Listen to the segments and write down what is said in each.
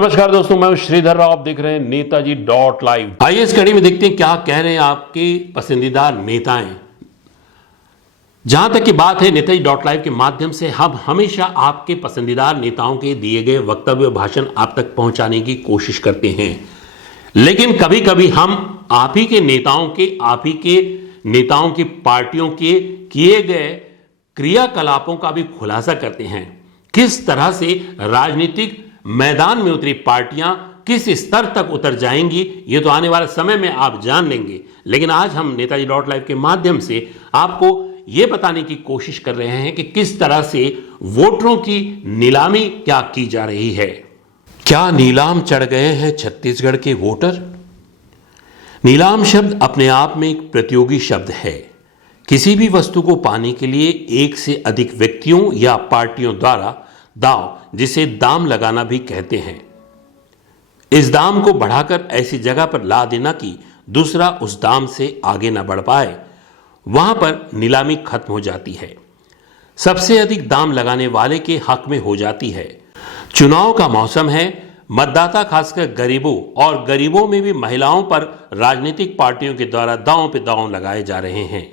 नमस्कार दोस्तों, मैं हूं श्रीधर राव। आप देख रहे हैं नेताजी डॉट लाइव। आइए इस कड़ी में देखते हैं क्या कह रहे हैं आपके पसंदीदा नेताएं। जहां तक की बात है, नेताजी डॉट लाइव के माध्यम से हम हमेशा आपके पसंदीदा नेताओं के दिए गए वक्तव्य भाषण आप तक पहुंचाने की कोशिश करते हैं, लेकिन कभी कभी हम आप ही के नेताओं की पार्टियों के किए गए क्रियाकलापों का भी खुलासा करते हैं। किस तरह से राजनीतिक मैदान में उतरी पार्टियां किस स्तर तक उतर जाएंगी, ये तो आने वाले समय में आप जान लेंगे। लेकिन आज हम नेताजी डॉट लाइव के माध्यम से आपको यह बताने की कोशिश कर रहे हैं कि किस तरह से वोटरों की नीलामी क्या की जा रही है। क्या नीलाम चढ़ गए हैं छत्तीसगढ़ के वोटर? नीलाम शब्द अपने आप में एक प्रतियोगी शब्द है। किसी भी वस्तु को पाने के लिए एक से अधिक व्यक्तियों या पार्टियों द्वारा दांव, जिसे दाम लगाना भी कहते हैं, इस दाम को बढ़ाकर ऐसी जगह पर ला देना कि दूसरा उस दाम से आगे ना बढ़ पाए, वहां पर नीलामी खत्म हो जाती है। सबसे अधिक दाम लगाने वाले के हक में हो जाती है। चुनाव का मौसम है। मतदाता खासकर गरीबों में भी महिलाओं पर राजनीतिक पार्टियों के द्वारा दांव पे दांव लगाए जा रहे हैं।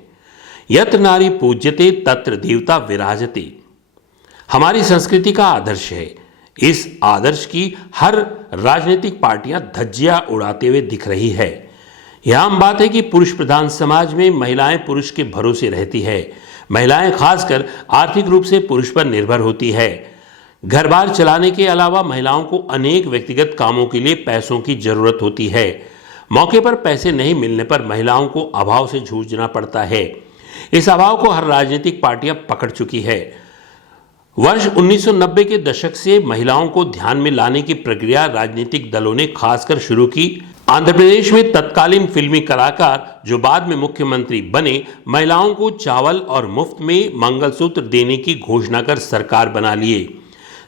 यत्र नारी पूज्यते तत्र देवता विराजते हमारी संस्कृति का आदर्श है। इस आदर्श की हर राजनीतिक पार्टियां धज्जियां उड़ाते हुए दिख रही है। यह आम बात है कि पुरुष प्रधान समाज में महिलाएं पुरुष के भरोसे रहती है। महिलाएं खासकर आर्थिक रूप से पुरुष पर निर्भर होती है। घर बार चलाने के अलावा महिलाओं को अनेक व्यक्तिगत कामों के लिए पैसों की जरूरत होती है। मौके पर पैसे नहीं मिलने पर महिलाओं को अभाव से जूझना पड़ता है। इस अभाव को हर राजनीतिक पार्टियां पकड़ चुकी है। वर्ष 1990 के दशक से महिलाओं को ध्यान में लाने की प्रक्रिया राजनीतिक दलों ने खासकर शुरू की। आंध्र प्रदेश में तत्कालीन फिल्मी कलाकार, जो बाद में मुख्यमंत्री बने, महिलाओं को चावल और मुफ्त में मंगलसूत्र देने की घोषणा कर सरकार बना लिए।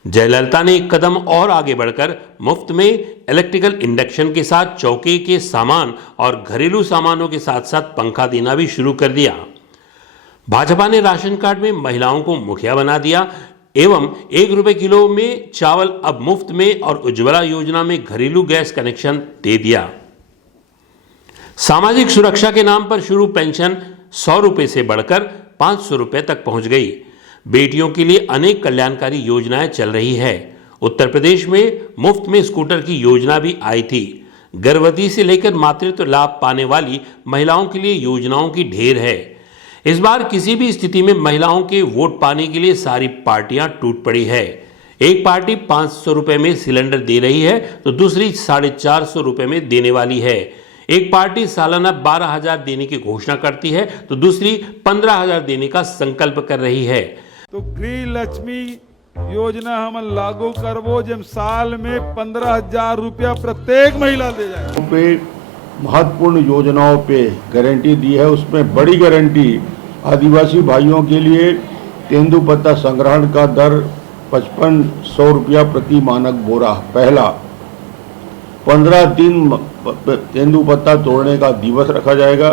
जयललिता ने एक कदम और आगे बढ़कर मुफ्त में इलेक्ट्रिकल इंडक्शन के साथ चौके के सामान और घरेलू सामानों के साथ साथ पंखा देना भी शुरू कर दिया। भाजपा ने राशन कार्ड में महिलाओं को मुखिया बना दिया एवं 1 रुपए किलो में चावल अब मुफ्त में और उज्ज्वला योजना में घरेलू गैस कनेक्शन दे दिया। सामाजिक सुरक्षा के नाम पर शुरू पेंशन 100 रुपए से बढ़कर 500 रुपए तक पहुंच गई। बेटियों के लिए अनेक कल्याणकारी योजनाएं चल रही है। उत्तर प्रदेश में मुफ्त में स्कूटर की योजना भी आई थी। गर्भवती से लेकर मातृत्व लाभ पाने वाली महिलाओं के लिए योजनाओं की ढेर है। इस बार किसी भी स्थिति में महिलाओं के वोट पाने के लिए सारी पार्टियां टूट पड़ी है। एक पार्टी 500 रुपए में सिलेंडर दे रही है तो दूसरी 450 रुपए में देने वाली है। एक पार्टी सालाना 12,000 देने की घोषणा करती है तो दूसरी 15,000 देने का संकल्प कर रही है। तो गृह लक्ष्मी योजना हम लागू करवो, जब साल में 15,000 रुपया प्रत्येक महिला दे जाए। महत्वपूर्ण योजनाओं पे गारंटी दी है। उसमें बड़ी गारंटी आदिवासी भाइयों के लिए तेंदुपत्ता संग्रहण का दर 5500 रुपया प्रति मानक बोरा। पहला 15 दिन तेंदुपत्ता तोड़ने का दिवस रखा जाएगा।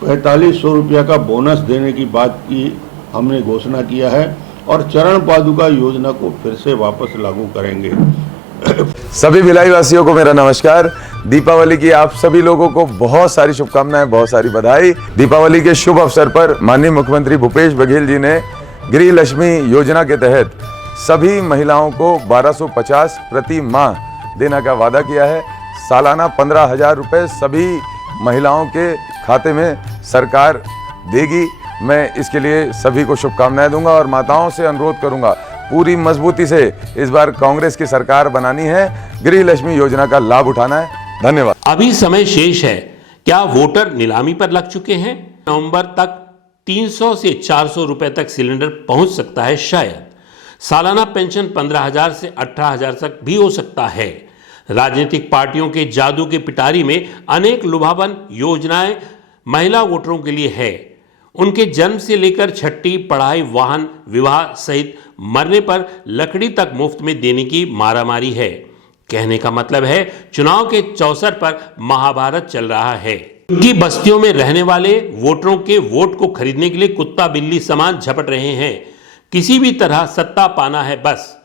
4500 रुपया का बोनस देने की बात की हमने घोषणा किया है और चरण पादुका योजना को फिर से वापस लागू करेंगे। सभी भिलाई वासियों को मेरा नमस्कार। दीपावली की आप सभी लोगों को बहुत सारी शुभकामनाएं, बहुत सारी बधाई। दीपावली के शुभ अवसर पर माननीय मुख्यमंत्री भूपेश बघेल जी ने गृह लक्ष्मी योजना के तहत सभी महिलाओं को 1250 प्रति माह देने का वादा किया है। सालाना 15,000 रुपए सभी महिलाओं के खाते में सरकार देगी। मैं इसके लिए सभी को शुभकामनाएं दूंगा और माताओं से अनुरोध करूंगा, पूरी मजबूती से इस बार कांग्रेस की सरकार बनानी है, गृह लक्ष्मी योजना का लाभ उठाना है। धन्यवाद। अभी समय शेष है। क्या वोटर नीलामी पर लग चुके हैं? नवंबर तक 300 से 400 रुपए तक सिलेंडर पहुंच सकता है शायद। सालाना पेंशन 15,000 से 18,000 तक भी हो सकता है। राजनीतिक पार्टियों के जादू के पिटारी में अनेक लुभावन योजनाएं महिला वोटरों के लिए है। उनके जन्म से लेकर छठी, पढ़ाई, वाहन, विवाह सहित मरने पर लकड़ी तक मुफ्त में देने की मारामारी है। कहने का मतलब है, चुनाव के चौसर पर महाभारत चल रहा है। उनकी बस्तियों में रहने वाले वोटरों के वोट को खरीदने के लिए कुत्ता बिल्ली समान झपट रहे हैं। किसी भी तरह सत्ता पाना है बस।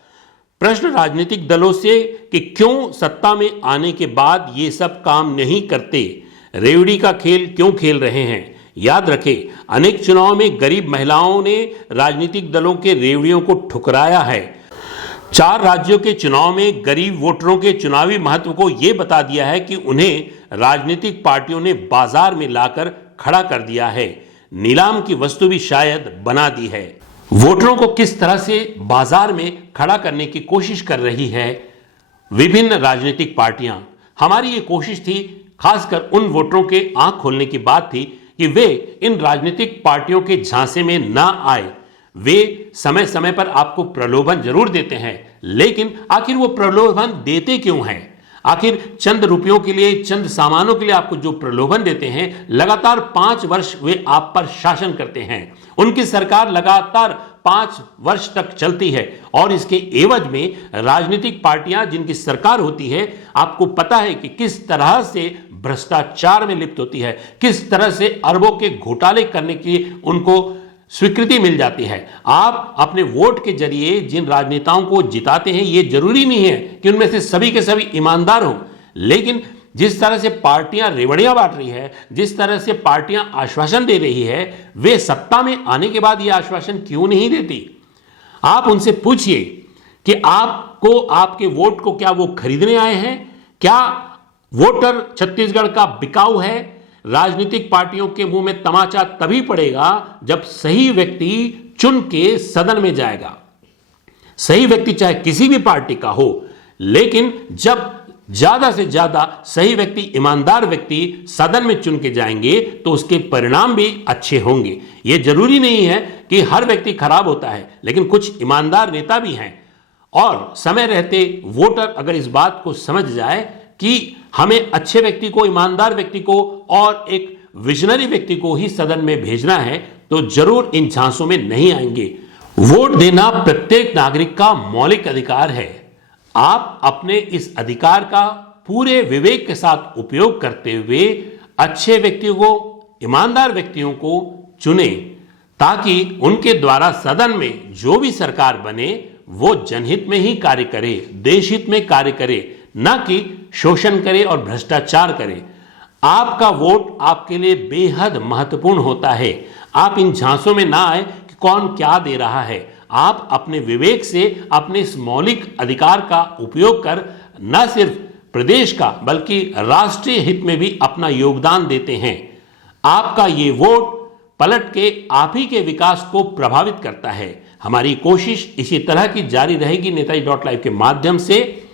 प्रश्न राजनीतिक दलों से कि क्यों सत्ता में आने के बाद ये सब काम नहीं करते, रेवड़ी का खेल क्यों खेल रहे हैं। याद रखें, अनेक चुनाव में गरीब महिलाओं ने राजनीतिक दलों के रेवड़ियों को ठुकराया है। 4 राज्यों के चुनाव में गरीब वोटरों के चुनावी महत्व को यह बता दिया है कि उन्हें राजनीतिक पार्टियों ने बाजार में लाकर खड़ा कर दिया है, नीलाम की वस्तु भी शायद बना दी है। वोटरों को किस तरह से बाजार में खड़ा करने की कोशिश कर रही है विभिन्न राजनीतिक पार्टियां। हमारी ये कोशिश थी, खासकर उन वोटरों के आंख खोलने की बात थी कि वे इन राजनीतिक पार्टियों के झांसे में ना आए। वे समय समय पर आपको प्रलोभन जरूर देते हैं, लेकिन आखिर वो प्रलोभन देते क्यों हैं? आखिर चंद रुपयों के लिए, चंद सामानों के लिए आपको जो प्रलोभन देते हैं, लगातार 5 वर्ष वे आप पर शासन करते हैं। उनकी सरकार लगातार 5 वर्ष तक चलती है और इसके एवज में राजनीतिक पार्टियां जिनकी सरकार होती है, आपको पता है कि किस तरह से भ्रष्टाचार में लिप्त होती है, किस तरह से अरबों के घोटाले करने की उनको स्वीकृति मिल जाती है। आप अपने वोट के जरिए जिन राजनेताओं को जिताते हैं, ये जरूरी नहीं है कि उनमें से सभी के सभी ईमानदार हों, लेकिन जिस तरह से पार्टियां रेवड़ियां बांट रही है, जिस तरह से पार्टियां आश्वासन दे रही है, वे सत्ता में आने के बाद यह आश्वासन क्यों नहीं देती? आप उनसे पूछिए कि आपको, आपके वोट को क्या वो खरीदने आए हैं? क्या वोटर छत्तीसगढ़ का बिकाऊ है? राजनीतिक पार्टियों के मुंह में तमाचा तभी पड़ेगा जब सही व्यक्ति चुन के सदन में जाएगा। सही व्यक्ति चाहे किसी भी पार्टी का हो, लेकिन जब ज्यादा से ज्यादा सही व्यक्ति, ईमानदार व्यक्ति सदन में चुन के जाएंगे तो उसके परिणाम भी अच्छे होंगे। यह जरूरी नहीं है कि हर व्यक्ति खराब होता है, लेकिन कुछ ईमानदार नेता भी हैं। और समय रहते वोटर अगर इस बात को समझ जाए कि हमें अच्छे व्यक्ति को, ईमानदार व्यक्ति को और एक विजनरी व्यक्ति को ही सदन में भेजना है, तो जरूर इन झांसों में नहीं आएंगे। वोट देना प्रत्येक नागरिक का मौलिक अधिकार है। आप अपने इस अधिकार का पूरे विवेक के साथ उपयोग करते हुए अच्छे व्यक्तियों को, ईमानदार व्यक्तियों को चुने, ताकि उनके द्वारा सदन में जो भी सरकार बने वो जनहित में ही कार्य करे, देशहित में कार्य करे, ना कि शोषण करे और भ्रष्टाचार करे। आपका वोट आपके लिए बेहद महत्वपूर्ण होता है। आप इन झांसों में ना आए कि कौन क्या दे रहा है। आप अपने विवेक से अपने इस मौलिक अधिकार का उपयोग कर न सिर्फ प्रदेश का बल्कि राष्ट्रीय हित में भी अपना योगदान देते हैं। आपका ये वोट पलट के आप ही के विकास को प्रभावित करता है। हमारी कोशिश इसी तरह की जारी रहेगी नेताजी.live के माध्यम से।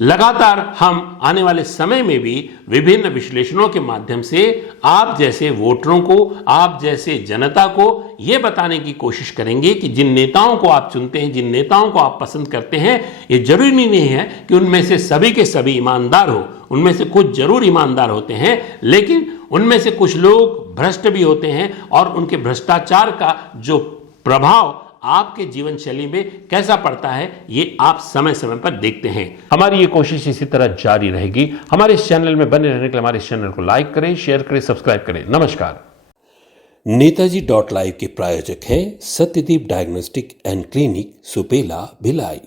लगातार हम आने वाले समय में भी विभिन्न विश्लेषणों के माध्यम से आप जैसे वोटरों को, आप जैसे जनता को यह बताने की कोशिश करेंगे कि जिन नेताओं को आप चुनते हैं, जिन नेताओं को आप पसंद करते हैं, ये जरूरी नहीं है कि उनमें से सभी के सभी ईमानदार हो। उनमें से कुछ जरूर ईमानदार होते हैं, लेकिन उनमें से कुछ लोग भ्रष्ट भी होते हैं और उनके भ्रष्टाचार का जो प्रभाव आपके जीवन शैली में कैसा पड़ता है, ये आप समय समय पर देखते हैं। हमारी ये कोशिश इसी तरह जारी रहेगी। हमारे इस चैनल में बने रहने के लिए हमारे इस चैनल को लाइक करें, शेयर करें, सब्सक्राइब करें। नमस्कार। नेताजी.live के प्रायोजक है Satyadeep diagnostic and clinic, Supela, Bhilai.